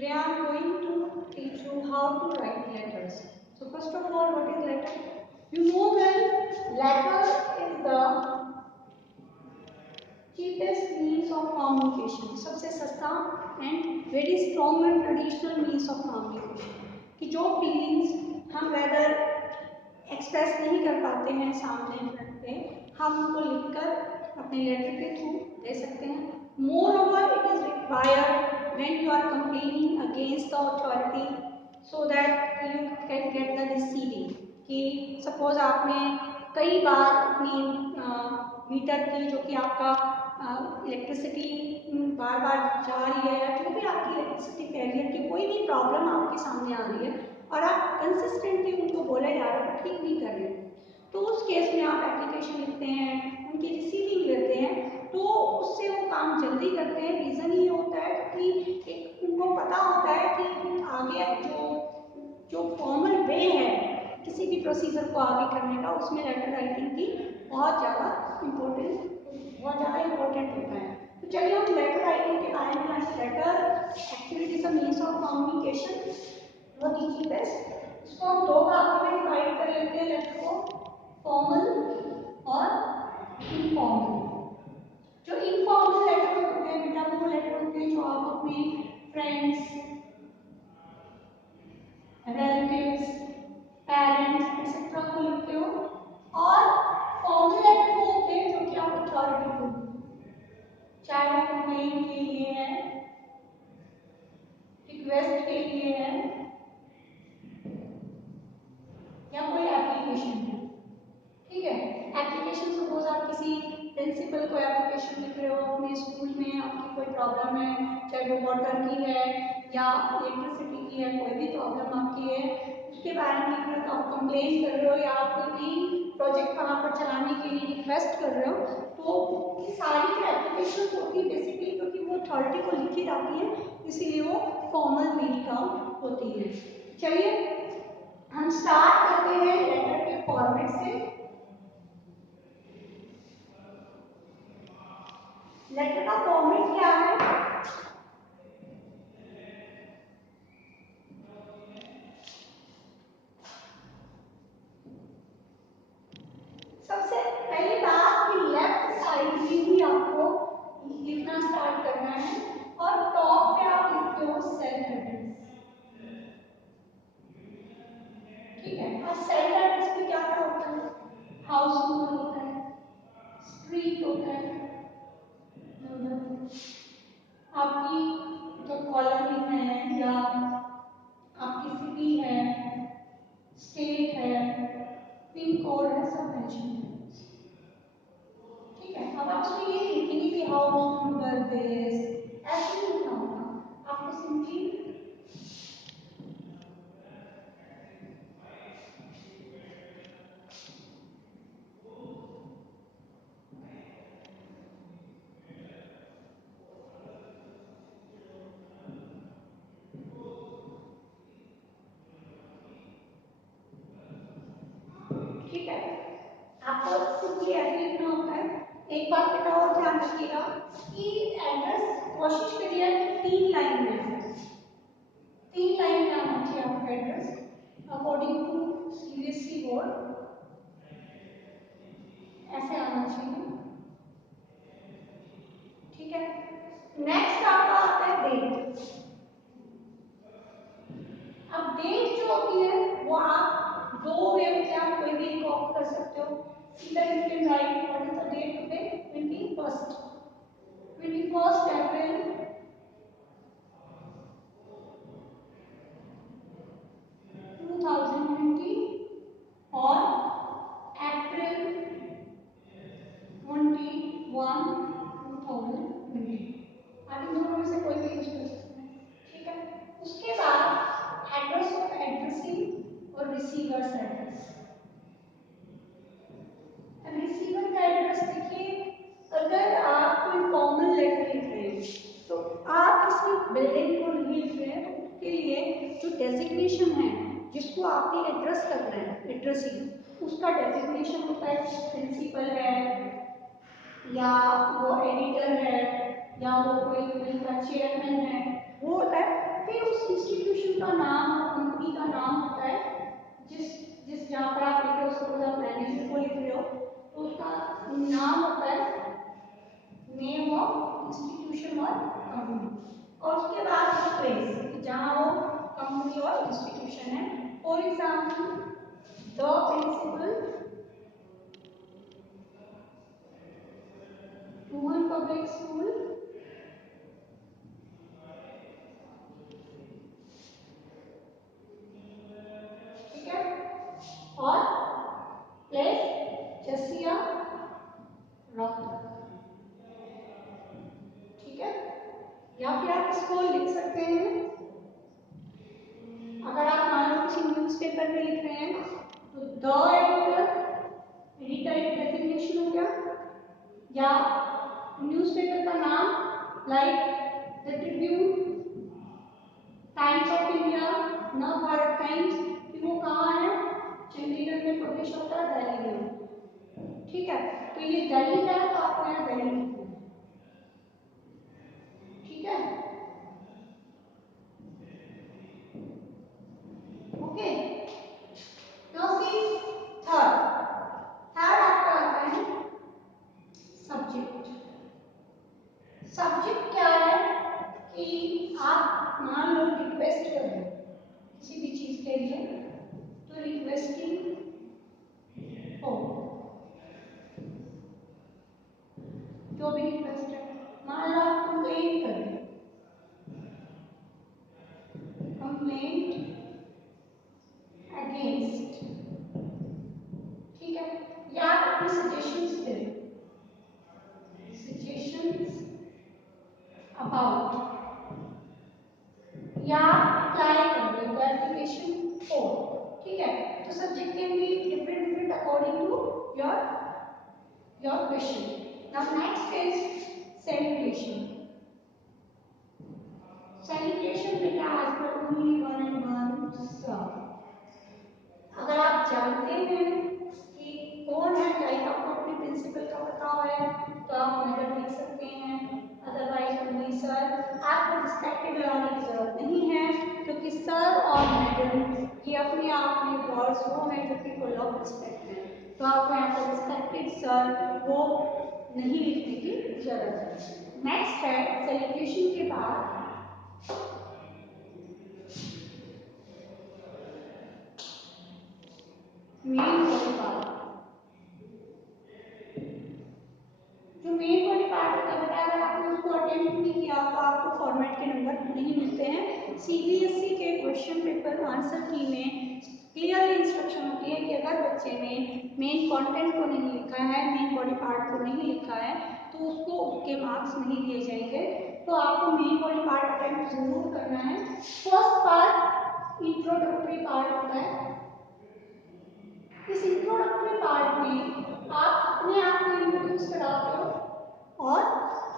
Today I am going to teach you how to write letters. So first of all, what is letter? You know well, letter is the cheapest means of communication. सबसे सस्ता and very strong and traditional means of communication. कि जो feelings हम whether express नहीं कर पाते हैं सामने फ्रंट पे, हम उनको लिखकर अपने लेटर के थ्रू दे सकते हैं. Moreover, it is required when you are complaining against the authority so that you can get the receiving. कि suppose आपने कई बार अपनी मीटर की जो कि आपका इलेक्ट्रिसिटी बार बार जा रही है या जो भी आपकी इलेक्ट्रिसिटी फेलियर की कोई भी प्रॉब्लम आपके सामने आ रही है और आप कंसिस्टेंटली उनको बोले जा रहे हो ठीक नहीं कर रहे हो, तो उस केस में आप एप्लीकेशन लिखते हैं, उनकी रिसीविंग लेते हैं, तो उससे वो काम जल्दी करते हैं. रीज़न ये होता है कि एक उनको पता होता है कि आगे जो फॉर्मल वे है किसी भी प्रोसीजर को आगे करने का, उसमें लेटर राइटिंग की बहुत ज़्यादा इम्पोर्टेंट होता है. तो चलिए हम लेटर राइटिंग के बारे में. Letter actually is a means of communication, बहुत ही चीपेस्ट. इसको हम दो भागों में डिवाइड कर लेते हैं लेटर को, फॉर्मल और इनफॉर्मल. जो इनफॉर्मल लेटर होते हैं बेटा वो लेटर होते हैं जो आप अपने फ्रेंड्स, रिलेटिव्स, पेरेंट्स एक्सेट्रा को लिखते हो. और फॉर्मल लेटर वो होते हैं जो कि आप अथॉरिटी को लिखते हो, चाहे वो कंप्लेन के लिए है, रिक्वेस्ट के लिए है या कोई एप्लीकेशन है. ठीक है, एप्लीकेशन सपोज आप किसी प्रिंसिपल को एप्लीकेशन लिख रहे हो अपने स्कूल में, आपकी कोई प्रॉब्लम है, चाहे वो वाटर की है या इलेक्ट्रिसिटी की है, कोई भी प्रॉब्लम आपकी है उसके बारे में लिख रहे हो, तो आप कंप्लेन कर रहे हो या आप कोई प्रोजेक्ट वहाँ पर चलाने के लिए रिक्वेस्ट कर रहे हो, तो सारी जो एप्लीकेशन होती है बेसिकली क्योंकि वो अथॉरिटी को लिखी जाती है, इसीलिए वो फॉर्मल मेरी काउंट होती है. चलिए हम स्टार्ट करते हैं लेटर के फॉर्मेट से. लेटर का फॉर्मेट क्या है? सबसे पहली बात कि लेफ्ट साइड में ही आपको लिखना स्टार्ट करना है और टॉप पे आप लिखते हो सेल्फ एड्रेस. ठीक है, और सेल्फ एड्रेस में क्या क्या होता है? हाउस नंबर होता है, स्ट्रीट होता है, आपकी जो कॉलोनी है या आपकी सिटी है, स्टेट है, पिन कोड है, सब मेंशन है. ठीक है, अब आप उसमें ये लिखेंगे कि हाउस नंबर बेस, ऐसे नहीं लिखना होगा आपको. सिंपली ठीक है, आपको सिंपली ऐसे लिखना होता है. एक बात बेटा और ध्यान रखिएगा कि एड्रेस कोशिश करिए कि 3 लाइन में आना चाहिए आपका address according to CBSE board, ऐसे आना चाहिए. ठीक है, नेक्स्ट आपका आता है डेट. अब डेट जो होती है वो आप दो वे से आप कोई भी कॉपी कर सकते हो. either you can write what is the date today, 21st April 2020 or April 21 2020. आप इन दोनों में से कोई भी यूज कर सकते हैं. ठीक है, उसके बाद एड्रेस ऑफ एड्रेसिंग और रिसीवर्स एड्रेस. रिसीवर का एड्रेस देखिए, अगर आप कोई फॉर्मल लेटर लिख रहे हैं तो आप किसी बिल्डिंग को नहीं लिख रहे हैं, तो उसके लिए जो डेजिग्नेशन है जिसको आपने एड्रेस करना है, एड्रेसिंग, उसका डेजिग्नेशन होता है. प्रिंसिपल है या वो एडिटर है या वो कोई का चेयरमैन है, वो होता है. फिर उस योर इंस्टीट्यूशन है। For example the principal Mohan public school, ठीक है, और प्लेस जसिया रोहतक, ठीक है। या फिर आप इसको लिख सकते हैं, अगर आप मान लो किसी न्यूज़पेपर में लिख रहे हैं तो द एडिटर, एडिटर एक डेजिग्नेशन हो गया, या न्यूज़पेपर का नाम like the Tribune, times of India, नव भारत टाइम्स, कि वो कहाँ है, चंडीगढ़ में पब्लिश होता है, दिल्ली में, ठीक है। तो ये दिल्ली का है तो आपको यहाँ दिल्ली लिखना है, ठीक है, okay. Now see third, third आपका आता है सब्जेक्ट। सब्जेक्ट क्या है कि आप मान लो रिक्वेस्ट कर रहे हो किसी भी चीज के लिए, तो रिक्वेस्टिंग हो, जो भी रिक्वेस्ट है, मान लो आप कंप्लेंट कर रहे हो, कंप्लेंट अगेंस्ट, ठीक है, या आप अपने सजेशंस दे रहे हो, सजेशंस अबाउट, या अप्लाई कर रहे हो एप्लीकेशन फॉर, ठीक है। तो subject can be different different according to your question. Now next is salutation. Salutation में क्या आज पर only one and one sir. अगर आप जानते हैं कि कौन है, लाइक आपको अपने प्रिंसिपल का पता है तो आप मैडम लिख सकते हैं, अदरवाइज ओनली सर। आपको रिस्पेक्टेड लगाने की जरूरत नहीं है, क्योंकि सर और मैडम ये अपने आप में वर्ड्स वो हैं जो कि फुल ऑफ रिस्पेक्ट है, तो आपको यहाँ पर रिस्पेक्टेड सर वो नहीं लिखने की जरूरत है। नेक्स्ट है सेलिब्रेशन के बाद मेन बॉडी पार्ट। जो मेन बॉडी पार्ट होता है, बेटा अगर आपने उसको अटेम्प्ट नहीं किया तो आपको फॉर्मेट के नंबर नहीं मिलते हैं। सीबीएसई के क्वेश्चन पेपर आंसर की में क्लियर इंस्ट्रक्शन होती है कि अगर बच्चे ने मेन कंटेंट को नहीं लिखा है, मेन बॉडी पार्ट को नहीं लिखा है, तो उसको उसके मार्क्स नहीं दिए जाएंगे। तो आपको मेन बॉडी पार्ट अटेम्प्ट जरूर करना है। फर्स्ट पार्ट इंट्रोडक्टरी पार्ट होता है। इस इंट्रोडक्टरी पार्ट में आप अपने आप को इंट्रोड्यूस कराते हो और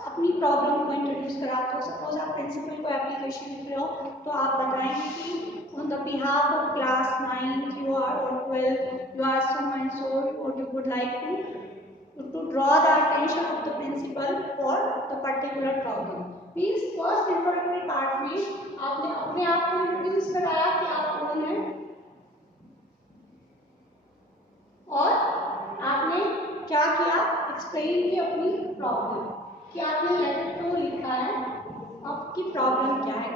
अपनी प्रॉब्लम को इंट्रोड्यूस कराते हो। सपोज आप प्रिंसिपल को एप्लीकेशन लिख रहे हो तो आप बताएंगे कि on the behalf of class 9 you are और 12 you are so and so और you would like to draw the attention of the principal for the particular problem. Means first introductory part में आपने अपने आप को इंट्रोड्यूस कराया कि आप कौन हैं, और आपने क्या किया, एक्सप्लेन की अपनी प्रॉब्लम, कि आपने लेटर क्यों लिखा है, आपकी प्रॉब्लम क्या है,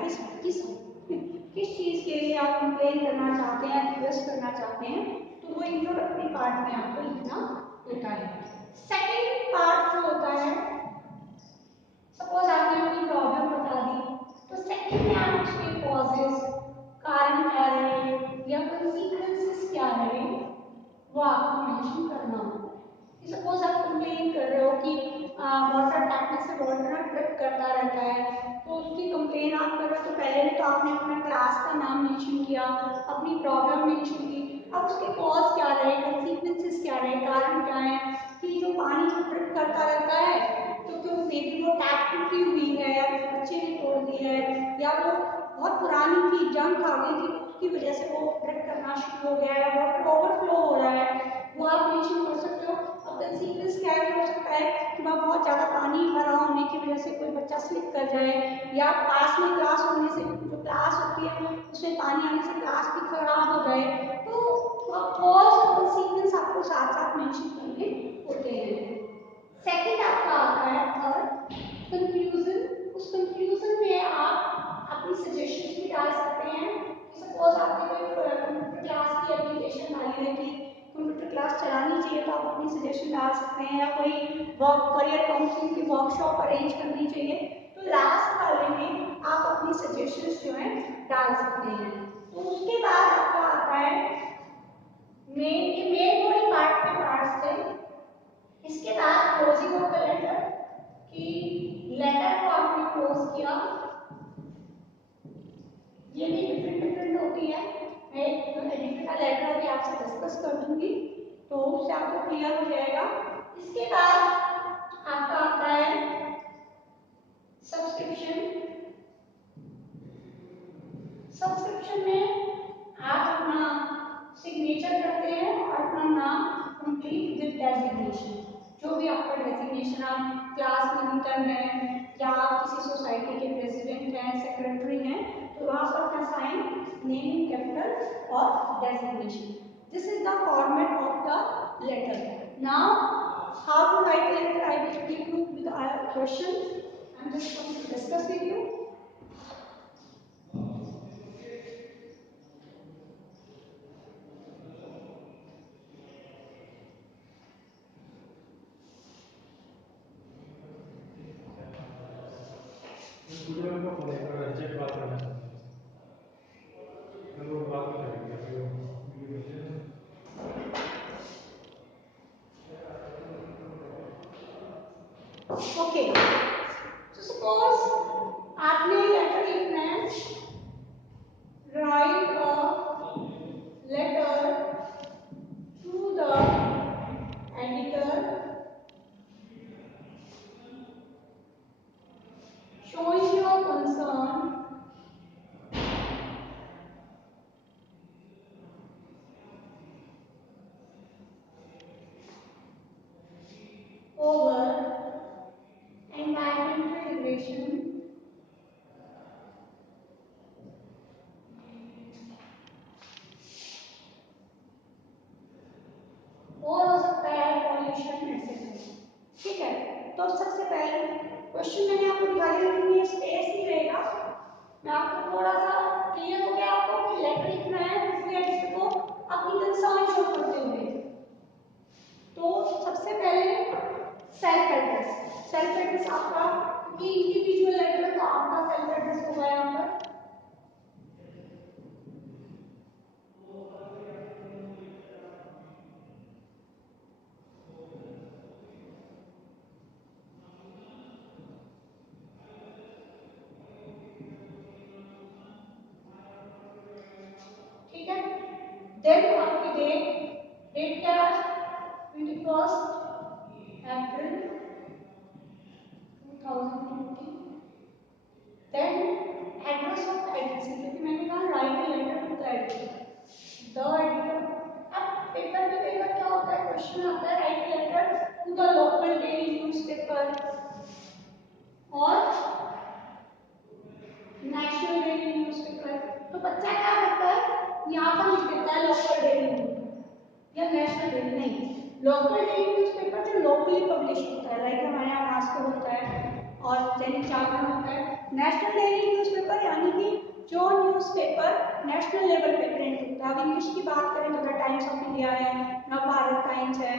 किस चीज के लिए आप कंप्लेन करना चाहते हैं, रिक्वेस्ट करना चाहते हैं, तो वो इंट्रोडक्टरी पार्ट में आपको लिखना होता है। सेकेंड पार्ट जो होता है, सपोज आपने अपनी प्रॉब्लम बता दी, तो सेकेंड में आप उसके कॉजेस, कारण क्या रहे या कंसीक्वेंसेस क्या रहे, वो आपको मेंशन करना होगा। सपोज आप कंप्लेन कर रहे हो कि वाटर टैप में से वाटर ड्रिप करता रहता है, तो उसकी कंप्लेन आप कर रहे हो, तो पहले तो आपने अपना क्लास का नाम मेंशन किया, अपनी प्रॉब्लम मेंशन की, अब उसके कॉज क्या रहे, कंसीक्वेंसेस क्या रहे, कारण क्या है, कि जो पानी जो ड्रिप करता रहता है तो क्यों मे बी वो टैप टूटी हुई है या बच्चे ने तोड़ दी है या वो बहुत पुरानी थी, जंग आ गई थी, उसकी वजह से वो ड्रिप करना शुरू हो गया है, वाटर ओवरफ्लो हो रहा है, वो आप मेंशन कर सकते हो। अब कंसीक्वेंस क्या हो सकता है कि वहाँ बहुत ज़्यादा पानी भरा होने की वजह से कोई बच्चा स्लिप कर जाए, या पास में क्लास होने से जो क्लास होती है उसमें पानी आने से क्लास भी खराब हो जाए, तो कॉज और कंसीक्वेंस आपको साथ साथ मेंशन करने होते हैं। सेकंड आपका आता है थर्ड कंक्लूजन। उस कंक्लूजन में आप अपनी सजेशंस भी डाल सकते हैं। सपोज करियर काउंसलिंग की वर्कशॉप अरेंज करनी चाहिए। तो लास्ट वाले में आप अपनी सजेशंस जो है डाल सकते हैं। तो उसके बाद आपका आता है मेन बॉडी पार्ट के पार्ट्स थे। इसके बाद क्लोजिंग ऑफ द लेटर कि लेटर को आपने क्लोज किया, ये भी डिफरेंट होती है। मैं एडिटर का लेटर अभी आपसे डिस्कस कर दूंगी तो उससे आपको क्लियर हो जाएगा। इसके बाद आपका आता है सब्सक्रिप्शन। सब्सक्रिप्शन में आप अपना सिग्नेचर करते हैं और अपना नाम कंप्लीट विद डेजिग्नेशन, जो भी आपका डेजिग्नेशन, आप क्लास मॉनिटर हैं या आप किसी सोसाइटी के प्रेसिडेंट हैं, सेक्रेटरी हैं, तो वहाँ पर अपना साइन, नेम इन कैपिटल और designation. This is the format of the letter. Now how to write letter, I will give you with question. I am just going to discuss with you. Okay, so suppose आपने letter लिखना है, write a letter to the editor showing your concern over environmental degradation और हो सकता है pollution etcetera. ठीक है, तो सबसे पहले क्वेश्चन मैंने आपको दिखाई है, स्पेस ही रहेगा। मैं आपको थोड़ा सा क्लियर हो गया आपको कि लेटर लिखना है इसलिए एडिटर को अपनी कंसर्न शो करते हुए। तो सबसे पहले सेल्फ एड्रेस आपका, क्योंकि इंडिविजुअल लेटर है तो आपका सेल्फ एड्रेस होगा यहाँ पर। ठीक है, देन आपकी डेट क्या है, 21 April 2020। Then address of editor, क्योंकि मैंने कहा write a letter to the editor. अब पेपर में कई बार क्या होता है, क्वेश्चन आता है write a letter to the local daily newspaper और नेशनल डेली न्यूज़पेपर। तो बच्चा क्या करता है, यहाँ पर लिख देता है लोकल डेली न्यूज़पेपर या नेशनल डेली, नहीं, लोकल डेली न्यूज़पेपर जो लोकली पब्लिश होता है, लाइक हमारे यहाँ भास्कर होता है और दैनिक जागरण होता है। नेशनल डेली न्यूज़पेपर यानी कि जो न्यूज़पेपर नेशनल लेवल पे प्रिंट होता है। अब इंग्लिश की बात करें तो द टाइम्स ऑफ इंडिया है, नवभारत टाइम्स है,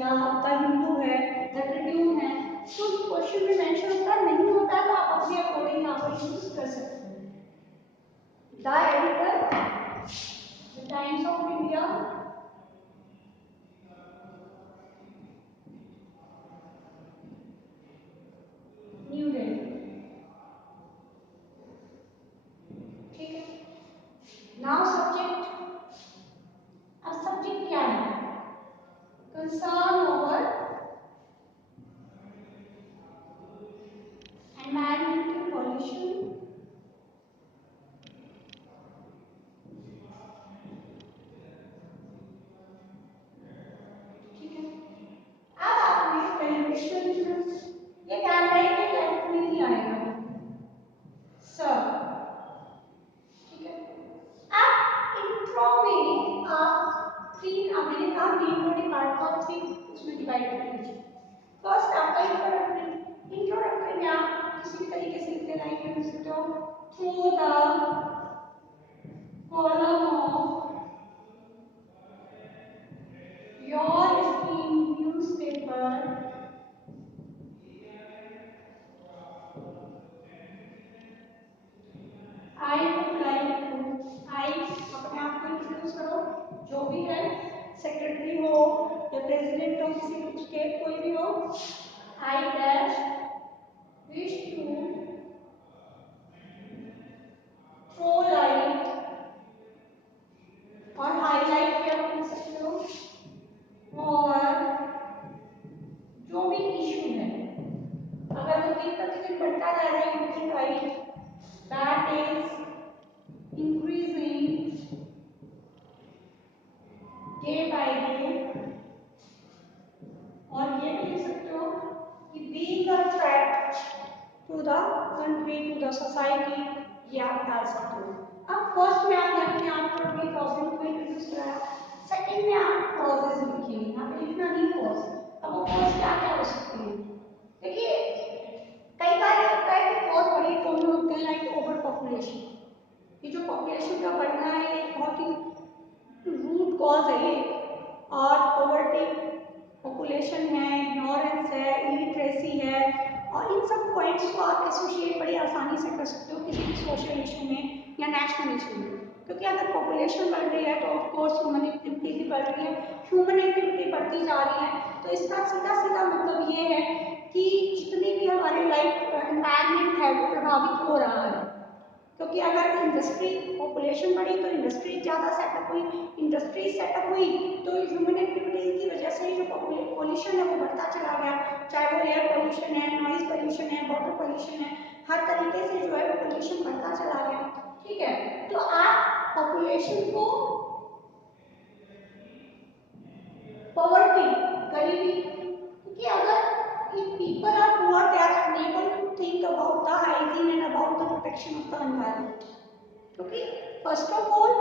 या द हिंदू है, द ट्रिब्यून है। तो क्वेश्चन में मेंशन होता है, नहीं होता है तो आप अपने अकॉर्डिंग यहाँ पर यूज कर सकते हैं। The editor, the times of India, new Delhi. ठीक है, नाउ सब्जेक्ट। अब सब्जेक्ट क्या है, कंसर्न ओवर एनवायरमेंटल पॉल्यूशन, ठीक है। अब आपने प्रेजेंटेशन लिखना, ये ध्यान रहे कि लेफ्ट में नहीं आएगा सर, ठीक है। अब इंट्रो में आप मैंने कहा मेन बॉडी पार्ट को आप 3 उसमें डिवाइड कर लीजिए। फर्स्ट आपका इंट्रोडक्टरी में आप किसी भी तरीके से लिखते लाइक कर सकते हो, through the column of your esteemed newspaper I would like to, I अपने आप को इंट्रोड्यूस करो, जो भी है, सेक्रेटरी हो या प्रेसिडेंट हो, किसी स्टेट कोई भी हो, I dash wish to throw light, और हाईलाइट क्या बोल सकते हो, और जो भी इशू है, अगर वो दिन प्रतिदिन बढ़ता जा रहा है, you can write that is increasing day by day, और ये भी लिख सकते हो कि being a threat to the country, to the society, ये आप डाल सकते हो। अब फर्स्ट में आपने अपने आप को अपनी प्रॉब्लम को इंट्रोड्यूस कराया, सेकंड में आप कॉजेज लिखेंगे, यहाँ पे लिखना नहीं कॉज, अब वो कॉज क्या क्या हो सकते हैं। देखिए कई बार ये होता है कि कॉज बड़ी कॉमन होते हैं, लाइक ओवर पॉपुलेशन, ये जो पॉपुलेशन का बढ़ना है ये बहुत ही रूट कॉज है ये, और पॉवर्टी, पॉपुलेशन है, इग्नोरेंस है, इलिटरेसी है, और इन सब पॉइंट्स को आप एसोसिएट बड़ी आसानी से कर सकते हो किसी भी सोशल इशू में या नेशनल इशू में, क्योंकि अगर पॉपुलेशन बढ़ रही है तो ऑफ कोर्स ह्यूमन एक्टिविटी भी बढ़ रही है, ह्यूमन एक्टिविटी बढ़ती जा रही है, तो इसका सीधा सीधा मतलब ये है कि जितनी भी हमारी लाइफ एनवायरनमेंट है वो प्रभावित हो रहा है, क्योंकि अगर इंडस्ट्री पॉपुलेशन बढ़ी तो इंडस्ट्री ज़्यादा सेटअप हुई, इंडस्ट्री सेटअप हुई तो ह्यूमन एक्टिविटीज की वजह से जो पॉल्यूशन है वो बढ़ता चला गया, चाहे वो एयर पॉल्यूशन है, नॉइज पॉल्यूशन है, वाटर पॉल्यूशन है, हर तरीके से जो है वो पॉल्यूशन बढ़ता चला गया। ठीक है, तो आप पॉपुलेशन को, पॉवर्टी, गरीबी, क्योंकि अगर if people are poor they are unable to think about the hygiene and about the protection of the environment, क्योंकि first of all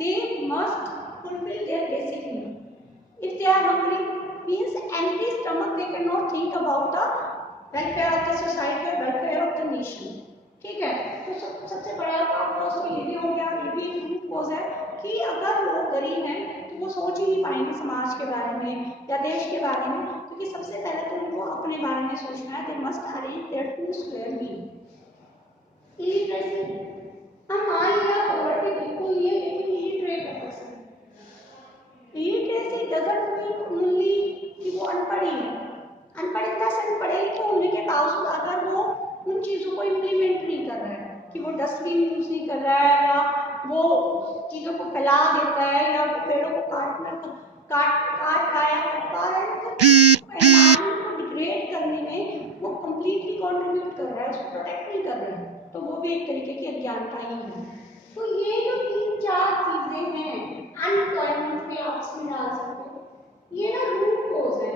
they must fulfill their basic need, if they are hungry means empty stomach they cannot think about the welfare of the society or welfare of the nation। ठीक है, तो सबसे बड़ा काम तो ये भी हो गया, ये भी रूट कॉज है कि अगर लोग गरीब हैं तो वो सोच ही नहीं पाएंगे समाज के बारे में या देश के बारे में, क्योंकि सबसे पहले तो उनको अपने बारे में सोचना है, they must arrange their two square meal. Illiteracy, हम मान लिया पॉवर्टी बिल्कुल नहीं है लेकिन इलिटरेट है person, illiteracy doesn't mean only कि वो अनपढ़ ही है, अनपढ़ इन द सेंस पढ़े लिखे होने के बावजूद अगर वो उन चीज़ों को इम्प्लीमेंट नहीं कर रहा है, कि वो डस्टबिन यूज नहीं कर रहा है, या वो चीज़ों को फैला देता है, या वो पेड़ों को काट रहा है, एनवायरनमेंट को डिग्रेड करने में वो कंप्लीटली कंट्रीब्यूट कर रहा है, उसको प्रोटेक्ट नहीं कर रहा है, तो वो भी एक तरीके की अज्ञानता ही है। तो ये जो 3-4 चीजें हैं अनएम्प्लॉयमेंट में आप इसमें डाल सकते हो, ये ना रूट कॉज है।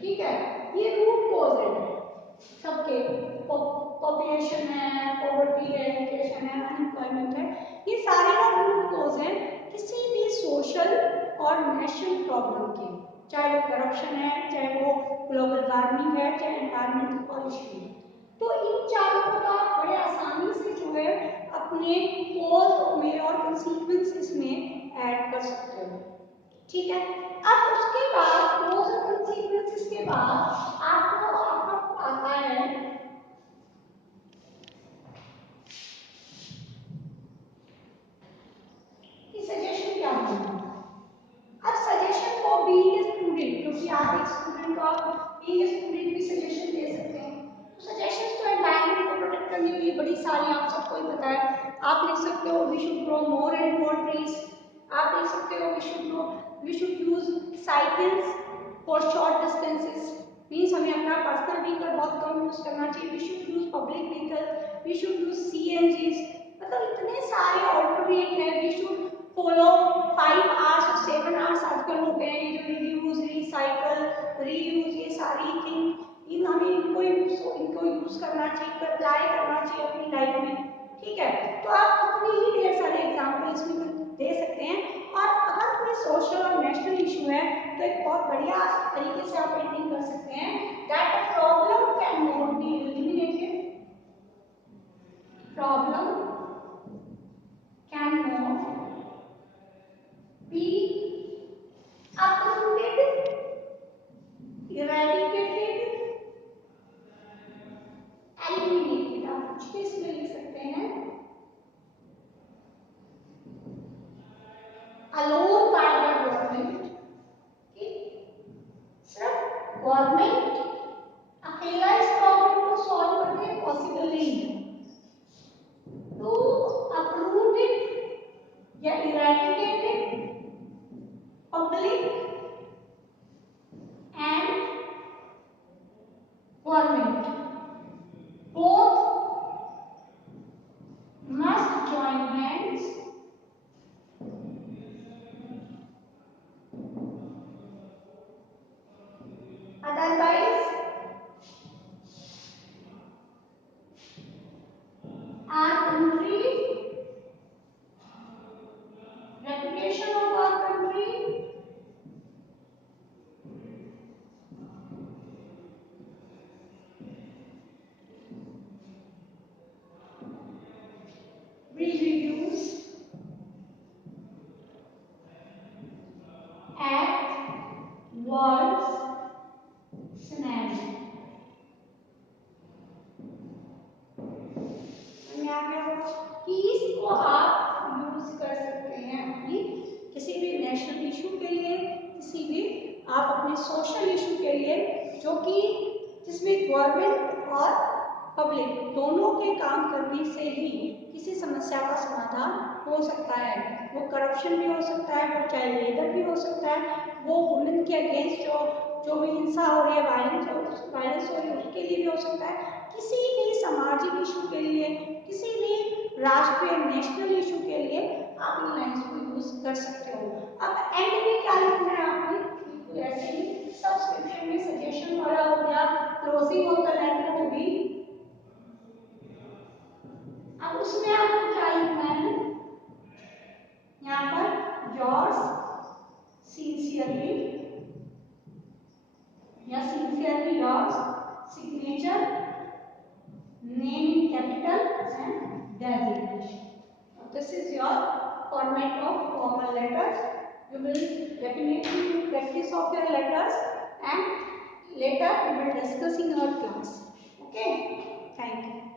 ठीक है, ये रूट कॉज है सबके, पॉपुलेशन है, पॉवर्टी है, एजुकेशन है, अनएम्प्लॉयमेंट है, ये सारे ना रूट कॉज है किसी भी सोशल और नेशनल प्रॉब्लम के, चाहे वो करप्शन है, चाहे वो ग्लोबल वार्मिंग है, चाहे एनवायरमेंटल पॉल्यूशन है। तो इन चारों को आप बड़े आसानी से जो है अपने कॉज में और कंसीक्वेंसेस में ऐड कर सकते हो। ठीक है, अब उसके बाद कॉज और कंसीक्वेंसेस के बाद आपको आता है कि सजेशन क्या होगा। अब सजेशन को बीइंग ए स्टूडेंट, क्योंकि आप एक स्टूडेंट को आप बीइंग ए स्टूडेंट भी सजेशन दे सकते हैं, तो सजेशंस तो एनवायरनमेंट को प्रोटेक्ट करने के लिए बड़ी सारी आप सबको ही पता है, आप लिख सकते हो we should grow more and more trees, आप लिख सकते हो we should use cycles for short distances, means हमें अपना पर्सनल व्हीकल बहुत कम यूज करना चाहिए, we should use public vehicle, we should use CNGs, मतलब इतने सारे ऑल्टरनेट है, वी शुड फॉलो 5 आवर्स और 7 आवर्स आजकल हो गए हैं, जो रिड्यूस, रिसाइकल, रीयूज, ये सारी थिंग इन हमें इनको यूज करना चाहिए, अप्लाई करना चाहिए अपनी लाइफ में। ठीक है, तो आप कितने ही ढेर सारे एग्जाम्पल इसमें दे सकते हैं, और अगर कोई सोशल और नेशनल इशू है तो एक बहुत बढ़िया तरीके से आप पेंटिंग कर सकते हैं that the problem can not be eliminated, problem can not be uprooted, eradicated, eliminated, आप कुछ भी इसमें लिख सकते हैं। join hands. Otherwise, our country, reputation of our country, will reduce at worst scenario. कि इसको आप यूज कर सकते हैं अपनी किसी भी नेशनल इशू के लिए, किसी भी आप अपने सोशल इशू के लिए, जो कि जिसमें गवर्नमेंट और पब्लिक दोनों के काम करने से ही किसी समस्या का समाधान हो सकता है। वो करप्शन भी हो सकता है, वो चाइल्ड लेबर भी हो सकता है, वो वुमेन के अगेंस्ट जो भी हिंसा हो रही है, वायलेंस हो रही है, उसके लिए भी हो सकता है। किसी भी सामाजिक इशू के लिए, किसी भी राष्ट्रीय नेशनल इशू के लिए आप इन लाइन्स को यूज कर सकते हो। अब एंड में क्या लिखना है आपने, ऐसे ही सब्सक्रिप्शन में सजेशन वाला हो गया, क्लोजिंग ऑफ द लेटर होगी। अब उसमें आपको क्या लिखना है, यहाँ पर योर्स सिंसियरली या sincerely yours, signature, name in capital and designation. This is your format of formal letters. You will definitely do practice of your letters and later we will discuss in our class. Okay, thank you.